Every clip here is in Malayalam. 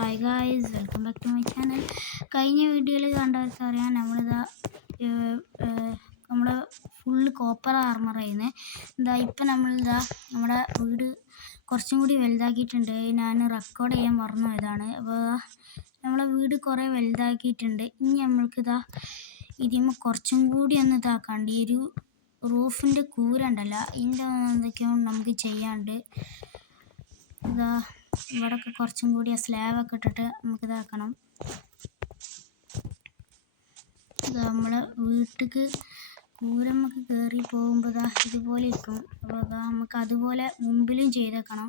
Hi guys, welcome back to my channel. കഴിഞ്ഞ വീഡിയോയിൽ കണ്ടവർക്ക് അറിയാം, നമ്മുടെ ഫുള്ള് കോപ്പർ ആർമറായിരുന്നു. ഇപ്പം നമ്മുടെ വീട് കുറച്ചും കൂടി വലുതാക്കിയിട്ടുണ്ട്. ഞാൻ റെക്കോർഡ് ചെയ്യാൻ മറന്നു പോയതാണ്. അപ്പോൾ നമ്മളെ വീട് കുറേ വലുതാക്കിയിട്ടുണ്ട്. ഇനി നമ്മൾക്കിതാ ഇതിന്മേൽ കുറച്ചും കൂടി ഒന്ന് ഇതാക്കാണ്ട്, ഈ ഒരു റൂഫിൻ്റെ കൂരുണ്ടല്ലോ, ഇതിൻ്റെ എന്തൊക്കെയോ നമുക്ക് ചെയ്യാണ്ട്. ഇവിടെയൊക്കെ കുറച്ചും കൂടി സ്ലാബൊക്കെ ഇട്ടിട്ട് നമുക്ക് ഇതാക്കണം. നമ്മളെ വീട്ടിലേക്ക് കൂരമ്മക്ക് കയറി പോകുമ്പോൾ ഇതുപോലെ ഇരിക്കും. അപ്പോൾ നമുക്ക് അതുപോലെ മുമ്പിലും ചെയ്തേക്കണം.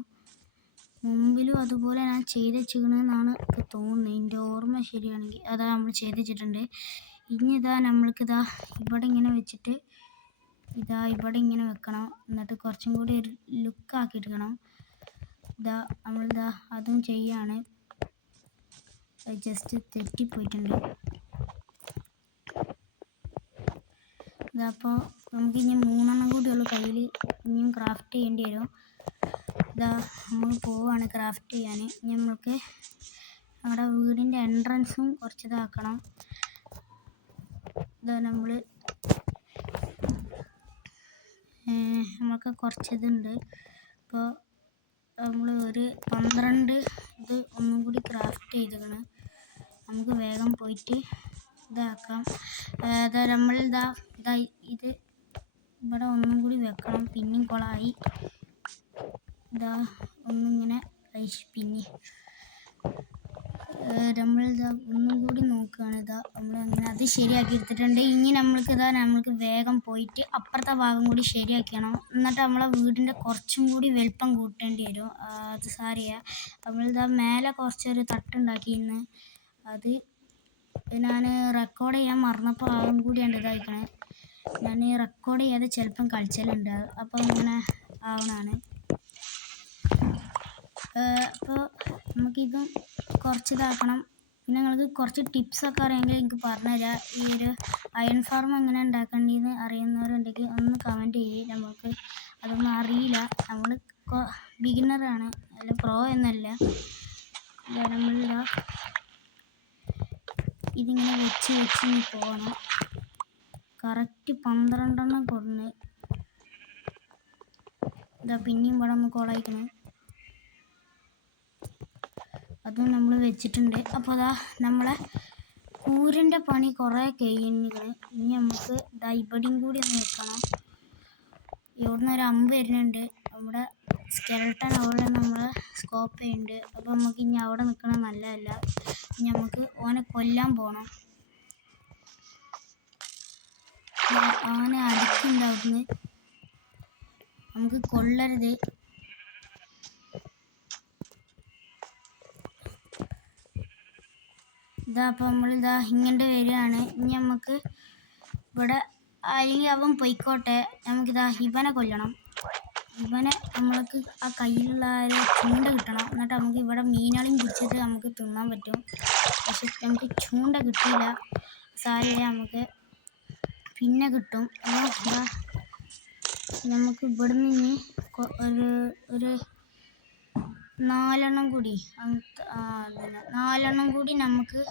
മുമ്പിലും അതുപോലെ ഞാൻ ചെയ്ത് വെച്ചിരിക്കണമെന്നാണ് എനിക്ക് തോന്നുന്നത്. എൻ്റെ ഓർമ്മ ശരിയാണെങ്കിൽ നമ്മൾ ചെയ്ത് വെച്ചിട്ടുണ്ട്. ഇനി നമ്മൾക്കിതാ ഇവിടെ ഇങ്ങനെ വെച്ചിട്ട് ഇവിടെ ഇങ്ങനെ വെക്കണം. എന്നിട്ട് കുറച്ചും കൂടി ഒരു ലുക്കാക്കിയിട്ടെടുക്കണം. അതും ചെയ്യാണ്. ജസ്റ്റ് തെറ്റിപ്പോയിട്ടുണ്ട്. അപ്പോൾ നമുക്കിനി 3 കൂടി ഉള്ളു കയ്യിൽ. ഇനിയും ക്രാഫ്റ്റ് ചെയ്യേണ്ടി വരും. നമ്മൾ പോവാണ് ക്രാഫ്റ്റ് ചെയ്യാൻ. ഇനി നമുക്ക് നമ്മുടെ വീടിൻ്റെ എൻട്രൻസും കുറച്ച് ഇതാക്കണം. നമ്മൾക്ക് കുറച്ചിതുണ്ട്. അപ്പോൾ നമ്മൾ ഒരു 12 ഇത് ഒന്നും കൂടി ക്രാഫ്റ്റ് ചെയ്തേക്കണം. നമുക്ക് വേഗം പോയിട്ട് ഇതാക്കാം. നമ്മൾ ഇത് ഇവിടെ ഒന്നും കൂടി വെക്കണം. പിന്നെയും കുളമായി. ഒന്നിങ്ങനെ പിന്നെ നമ്മൾ ഒന്നും കൂടി നോക്കുകയാണ്. നമ്മളങ്ങനെ അത് ശരിയാക്കി എടുത്തിട്ടുണ്ട്. ഇനി നമ്മൾക്ക് വേഗം പോയിട്ട് അപ്പുറത്തെ ഭാഗം കൂടി ശരിയാക്കണം. എന്നിട്ട് നമ്മളെ വീടിൻ്റെ കുറച്ചും കൂടി വലിപ്പം കൂട്ടേണ്ടി വരും. അത് സാരില്ല. നമ്മൾ മേലെ കുറച്ചൊരു തട്ടുണ്ടാക്കിയിരുന്നു. അത് ഞാൻ റെക്കോർഡ് ചെയ്യാൻ മറന്നപ്പോൾ ആകും കൂടിയാണ് ഇതായിക്കണേ. ഞാൻ റെക്കോർഡ് ചെയ്യാതെ ചിലപ്പം കളിച്ചലുണ്ട്. അപ്പോൾ ഇങ്ങനെ ആവണതാണ്. അപ്പോൾ നമുക്കിതും കുറച്ച് ഇതാക്കണം. പിന്നെ നിങ്ങൾക്ക് കുറച്ച് ടിപ്സൊക്കെ അറിയാമെങ്കിൽ എനിക്ക് പറഞ്ഞുതരാം. ഈ ഒരു അയൺ ഫാർം എങ്ങനെ ഉണ്ടാക്കേണ്ടതെന്ന് അറിയുന്നവരുണ്ടെങ്കിൽ ഒന്ന് കമൻറ്റ് ചെയ്യും. നമുക്ക് അതൊന്നും അറിയില്ല. നമ്മൾ ബിഗിനറാണ്, അല്ല പ്രോ എന്നല്ല. ഇതിങ്ങനെ വെച്ച് ഇനി പോകണം. കറക്റ്റ് 12 കൊടുന്ന്. പിന്നെയും ഇവിടെ ഒന്ന് കോളായിക്കണം. അതും നമ്മൾ വെച്ചിട്ടുണ്ട്. അപ്പോൾ നമ്മളെ കൂരിൻ്റെ പണി കുറേ കഴിഞ്ഞിരിക്കണം. ഇനി നമുക്ക് ഇവിടെയും കൂടി ഒന്ന് വെക്കണം. ഇവിടുന്ന് ഒരു അമ്പ് വരുന്നുണ്ട്. നമ്മുടെ സ്കെൽട്ടൺ അവിടെ നമ്മളെ സ്കോപ്പ് ചെയ്യുന്നുണ്ട്. അപ്പോൾ നമുക്ക് ഇനി അവിടെ നിൽക്കണം നല്ലതല്ല. ഇനി നമുക്ക് ഓനെ കൊല്ലാൻ പോകണം. ഓനെ അടിക്കുന്നുണ്ട് അവിടുന്ന്. നമുക്ക് കൊള്ളരുത്. അപ്പോൾ ഇങ്ങോട്ട് വരികയാണ്. ഇനി നമുക്ക് ഇവിടെ അല്ലെങ്കിൽ അവൻ പൊയ്ക്കോട്ടെ. നമുക്കിതാ ഇവനെ കൊല്ലണം. നമ്മൾക്ക് ആ കയ്യിലുള്ള ചൂണ്ട കിട്ടണം. എന്നിട്ട് നമുക്ക് ഇവിടെ മീനുകളും പിടിച്ചിട്ട് നമുക്ക് തിന്നാൻ പറ്റും. പക്ഷെ നമുക്ക് ചൂണ്ട കിട്ടിയില്ല. സാരില്ല, നമുക്ക് പിന്നെ കിട്ടും. നമുക്ക് ഇവിടുന്ന് ഇനി ഒരു 4 കൂടി 4 കൂടി നമുക്ക്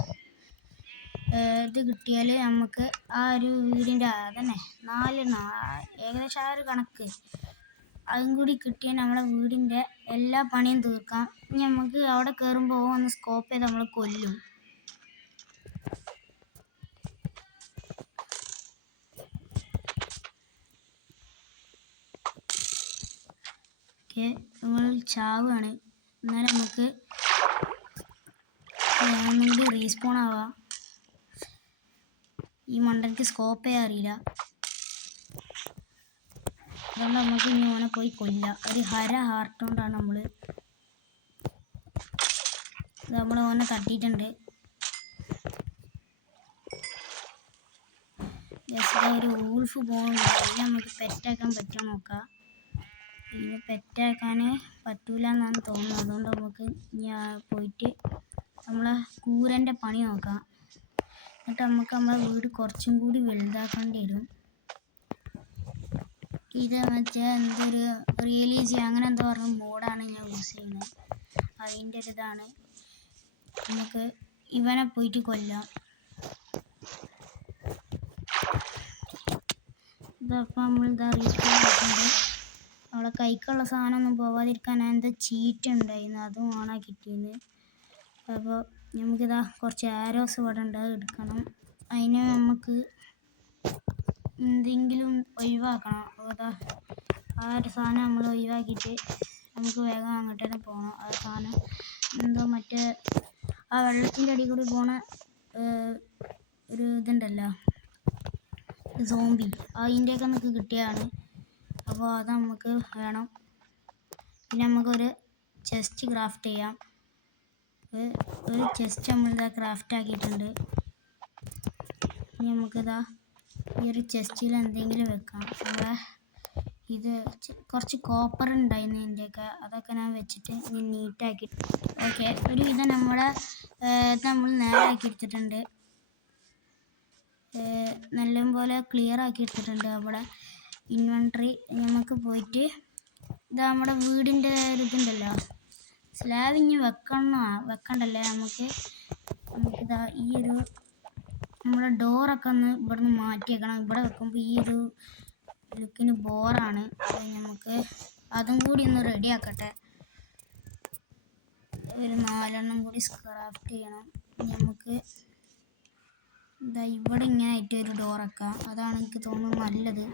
ഇത് കിട്ടിയാൽ നമുക്ക് ആ ഒരു വീടിൻ്റെ അതന്നെ 4 ഏകദേശം ആ ഒരു കണക്ക് അതും കൂടി കിട്ടിയാൽ നമ്മളെ വീടിൻ്റെ എല്ലാ പണിയും തീർക്കാം. ഇനി നമുക്ക് അവിടെ കയറുമ്പോൾ ഒന്ന് സ്കോപ്പ് ചെയ്ത് നമ്മൾ കൊല്ലും. ഓക്കെ, നമ്മൾ ചാവുകയാണ്. എന്നാലും നമുക്ക് ഒന്നുകൂടി റീസ്പോൺ ആവാം. ഈ മണ്ടയ്ക്ക് സ്കോപ്പ് ചെയ്യാൻ അറിയില്ല. അതുകൊണ്ട് നമുക്ക് ഇനി ഓനെ പോയി കൊല്ലാം. ഒരു ഹാർട്ട് കൊണ്ടാണ് നമ്മൾ ഓനെ തട്ടിയിട്ടുണ്ട്. ജസ്റ്റ് ഒരു വൂൾഫ് പോകുന്നുണ്ട്. അതിന് നമുക്ക് പെറ്റാക്കാൻ പറ്റുമോ നോക്കാം. ഇതിന് പെറ്റാക്കാൻ പറ്റൂല എന്നാണ് തോന്നുന്നത്. അതുകൊണ്ട് നമുക്ക് പോയിട്ട് നമ്മളെ കൂരൻ്റെ പണി നോക്കാം. എന്നിട്ട് നമുക്ക് നമ്മളെ വീട് കുറച്ചും കൂടി വലുതാക്കേണ്ടി വരും. ഇത് എന്തൊരു റിയലൈസ് അങ്ങനെ എന്തോ പറഞ്ഞ മോഡാണ് ഞാൻ യൂസ് ചെയ്യുന്നത്. അതിൻ്റെ ഒരു ഇതാണ്. നമുക്ക് ഇവനെ പോയിട്ട് കൊല്ലാം. ഇതപ്പം നമ്മളിതാ റീഫണ്ട് അവളെ കൈക്കുള്ള സാധനമൊന്നും പോവാതിരിക്കാൻ എന്താ ചീറ്റ് ഉണ്ടായിരുന്നു, അതും ഓണാക്കിയിട്ടിരുന്നു. അപ്പോൾ നമുക്കിതാ കുറച്ച് ആരോസ് ഇവിടെ ഉണ്ട്, അത് എടുക്കണം. അതിന് നമുക്ക് എന്തെങ്കിലും ഒഴിവാക്കണം. അപ്പോൾ അതാ ആ ഒരു സാധനം നമ്മൾ ഒഴിവാക്കിയിട്ട് നമുക്ക് വേഗം അങ്ങോട്ട് തന്നെ പോകണം. ആ സാധനം എന്തോ മറ്റേ ആ വെള്ളത്തിൻ്റെ അടിയിൽ കൂടി പോണ ഒരു ഇതുണ്ടല്ലോ, സോംബി, അതിൻ്റെയൊക്കെ നമുക്ക് കിട്ടിയതാണ്. അപ്പോൾ അത് നമുക്ക് വേണം. പിന്നെ നമുക്കൊരു ചെസ്റ്റ് ക്രാഫ്റ്റ് ചെയ്യാം. ഒരു ചെസ്റ്റ് നമ്മളിതാ ക്രാഫ്റ്റ് ആക്കിയിട്ടുണ്ട്. ഇനി നമുക്കിതാ ഈ ഒരു ചെസ്റ്റിൽ എന്തെങ്കിലും വെക്കാം. നമ്മളെ ഇത് കുറച്ച് കോപ്പർ ഉണ്ടായിരുന്നു ഇതിൻ്റെയൊക്കെ, അതൊക്കെ ഞാൻ വെച്ചിട്ട് ഇനി നീറ്റാക്കി. ഓക്കെ, ഒരു ഇത് നമ്മുടെ ഇത് നമ്മൾ നേരാക്കി എടുത്തിട്ടുണ്ട്, നല്ലപോലെ ക്ലിയർ ആക്കി എടുത്തിട്ടുണ്ട് നമ്മുടെ ഇൻവെൻട്രി. നമുക്ക് പോയിട്ട് ഇതാ നമ്മുടെ വീടിൻ്റെ ഒരു ഇതുണ്ടല്ലോ, സ്ലാബ് ഇനി വെക്കണ്ടല്ലേ, നമുക്കിതാ ഈ ഒരു നമ്മുടെ ഡോറൊക്കെ ഒന്ന് ഇവിടുന്ന് മാറ്റിയേക്കണം. ഇവിടെ വെക്കുമ്പോൾ ഈ ഒരു ലുക്കിന് ബോറാണ്. അപ്പോൾ നമുക്ക് അതും കൂടി ഒന്ന് റെഡി ആക്കട്ടെ. ഒരു 4 കൂടി ക്രാഫ്റ്റ് ചെയ്യണം. നമുക്ക് ഇതാ ഇവിടെ ഇങ്ങനെ ആയിട്ട് ഒരു ഡോറൊക്കാം, അതാണ് എനിക്ക് തോന്നുന്നത് നല്ലത്.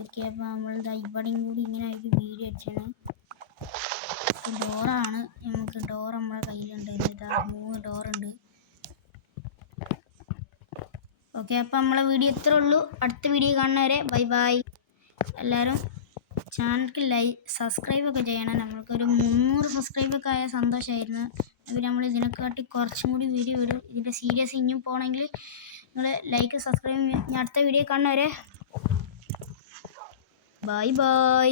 ഓക്കെ, അപ്പോൾ നമ്മളിതാ ഇവിടെയും കൂടി ഇങ്ങനെ ആയിട്ട് വീഡിയോ വെച്ചാണ്. ഡോറാണ്, നമുക്ക് ഡോർ നമ്മുടെ കയ്യിലുണ്ട്. ഇതാ 3 ഡോറുണ്ട്. ഓക്കെ, അപ്പോൾ നമ്മളെ വീഡിയോ ഇത്രേ ഉള്ളൂ. അടുത്ത വീഡിയോ കാണുന്നവരെ ബൈ ബൈ. എല്ലാവരും ചാനലിൽ സബ്സ്ക്രൈബൊക്കെ ചെയ്യണം. നമ്മൾക്കൊരു 300 സബ്സ്ക്രൈബൊക്കെ ആയ സന്തോഷമായിരുന്നു. അപ്പോൾ നമ്മൾ ഇതിനെക്കാട്ടി കുറച്ചും കൂടി വീഡിയോ വരും. ഇതിൻ്റെ സീരിയസ് ഇനിയും പോകണമെങ്കിൽ നിങ്ങൾ ലൈക്ക് സബ്സ്ക്രൈബ്. ഞാൻ അടുത്ത വീഡിയോ കാണുന്നവരെ ബൈ ബൈ.